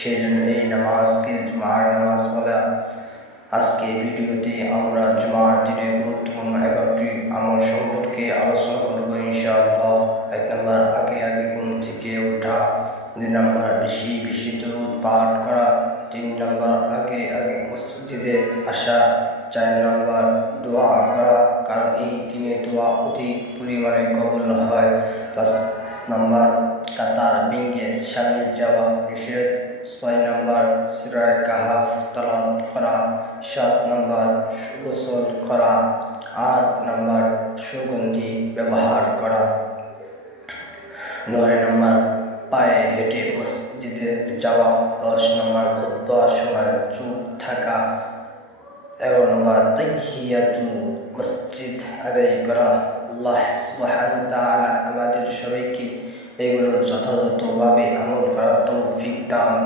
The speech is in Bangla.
সেই জন্য এই নামাজকে জুমার নামাজ বলা। আজকে ভিডিওতে আমরা জুমার দিনে গুরুত্বপূর্ণ 11টি আমল সম্পর্কে আলোচনা করব ইনশাআল্লাহ। 1 নম্বর, আগে আগে ঘুম থেকে ওঠা। 2 নম্বর, বেশি বেশি দরুদ পাঠ করা। 3 নম্বর, আগে আগে মসজিদে আসা। 4 নম্বর, দোয়া করা, কারণ এই দিনে দোয়া অধিক পরিমাণে কবুল হয়। 5 নম্বর, কাতার ভেঙে সামনে যাওয়া নিষেধ। 6 নম্বর, সূরা কাহফ তেলাওয়াত করা। 7 নম্বর, গোসল করা। 8 নম্বর, সুগন্ধি ব্যবহার করা। 9 নম্বর, পায়ে হেঁটে মসজিদে যাওয়া। 10 নম্বর, খুতবার সময় চুপ থাকা। 11 নম্বর, তাহিয়াতুল মসজিদ আদায় করা। আল্লাহ সুবহানাহু ওয়া তাআলা আমাদের সবাইকে এগুলো যথাযথভাবে আমল করার তৌফিক দান